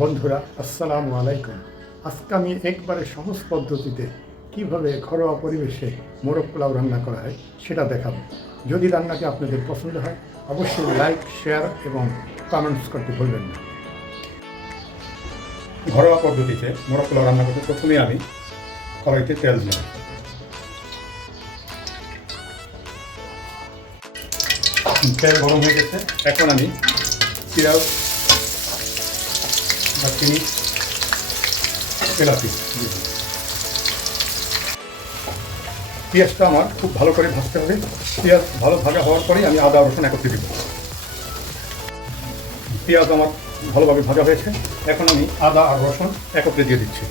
বন্ধুরা আসসালামু আলাইকুম। আজকে আমি একবারে সহজ পদ্ধতিতে কিভাবে ঘরোয়া পরিবেশে মোরগ পোলাও রান্না করা হয় সেটা দেখাবো। যদি রান্নাটি আপনাদের পছন্দ হয় অবশ্যই লাইক, শেয়ার এবং কমেন্টস করতে ভুলবেন না। ঘরোয়া পদ্ধতিতে মোরগ পোলাও রান্না করতে প্রথমে আমি কড়াইতে তেল দিলাম। তেল গরম হয়ে গেছে, এখন আমি পেঁয়াজ, দারচিনি, এলাচি দিয়ে দিই। পেঁয়াজটা আমার খুব ভালো করে ভাজতে হবে। পেঁয়াজ ভালো ভাজা হওয়ার পরেই আমি আদা রসুন একত্রে দিব। পেঁয়াজ আমার ভালোভাবে ভাজা হয়েছে, এখন আমি আদা আর রসুন একত্রে দিয়ে দিচ্ছি।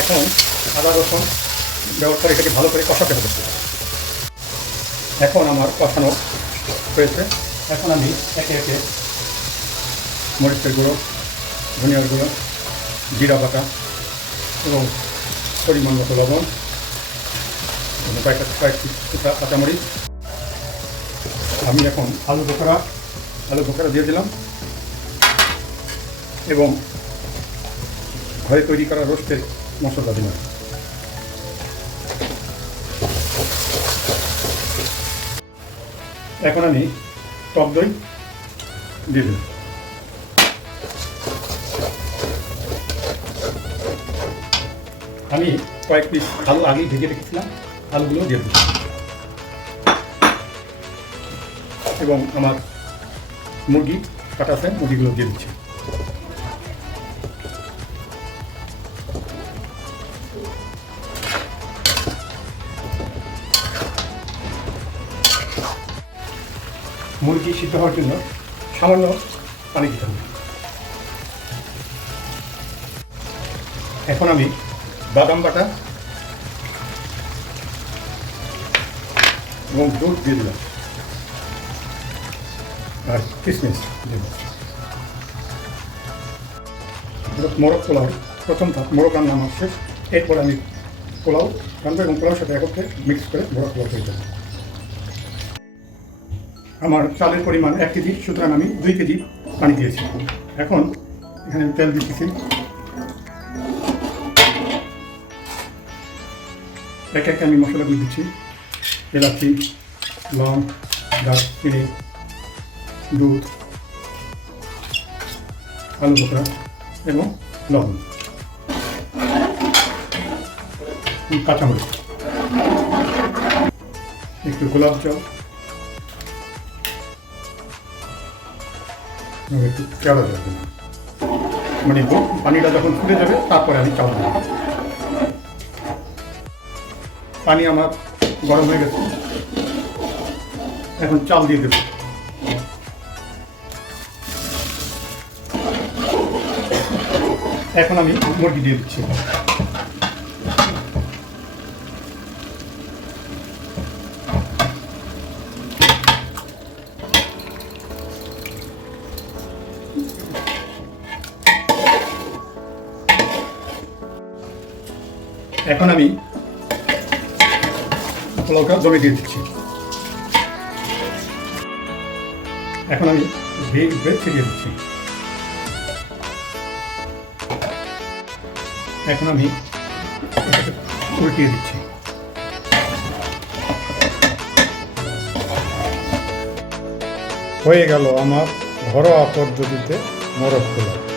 এখন আদা রসুন ব্যবহার করে এটাকে ভালো করে কষাতে হবে। এখন আমার কষানো হয়েছে, এখন আমি একে একে মরিচের গুঁড়ো, ধনিয়ার গুঁড়ো, জিরা বাটা এবং পরিমাণ মতো লবণ, কয়েকটি কাঁচামরিচ, আমি এখন আলু বোখরা দিয়ে দিলাম এবং ঘরে তৈরি করা রোস্টের মশলা দিলাম। এখন আমি টক দই দিয়ে দিলাম। আমি কয়েক পিস আলু আগেই ভেজে রেখেছিলাম, আলুগুলো দিয়ে দিলাম এবং আমার মুরগি কাটা আছে, মুরগিগুলো দিয়ে দিচ্ছি। মুরগি সিদ্ধ হওয়ার জন্য সামান্য পানি দিতে হবে। এখন আমি বাদাম বাটা এবং দুধ দিয়ে দিলাম আর কিশমিশ দেব। মোরগ পোলাও প্রথম ধাপ, মোরগ রান্না আমার শেষ। এরপর আমি পোলাও রান্না এবং পোলাওর সাথে একত্রে মিক্স করে মোরগ পোলাও তৈরি করব। আমার চালের পরিমাণ 1 কেজি, সুতরাং আমি 2 কেজি পানি দিয়েছি। এখন এখানে তেল দিতেছি, একে একে আমি মশলাগুলো দিচ্ছি। এলাচি, লং, দারচিনি, দুধ, আলু বোখরা এবং লবণ, কাঁচামরিচ, একটু গোলাপ জল, একটু কেওড়া জল দিলাম। মানে পানিটা যখন ফুটে যাবে তারপরে আমি চাল দিলাম। পানি আমার গরম হয়ে গেছে, এখন চাল দিয়ে দেব। এখন আমি মুরগি দিয়ে দিচ্ছি। এখন আমি পোলাওটা জমে দিয়ে দিচ্ছি। এখন আমি ব্রেড ছিটিয়ে দিচ্ছি। এখন আমি উল্টিয়ে দিচ্ছি। হয়ে গেল আমার ঘরোয়া পদ্ধতিতে মোরগ পোলাও।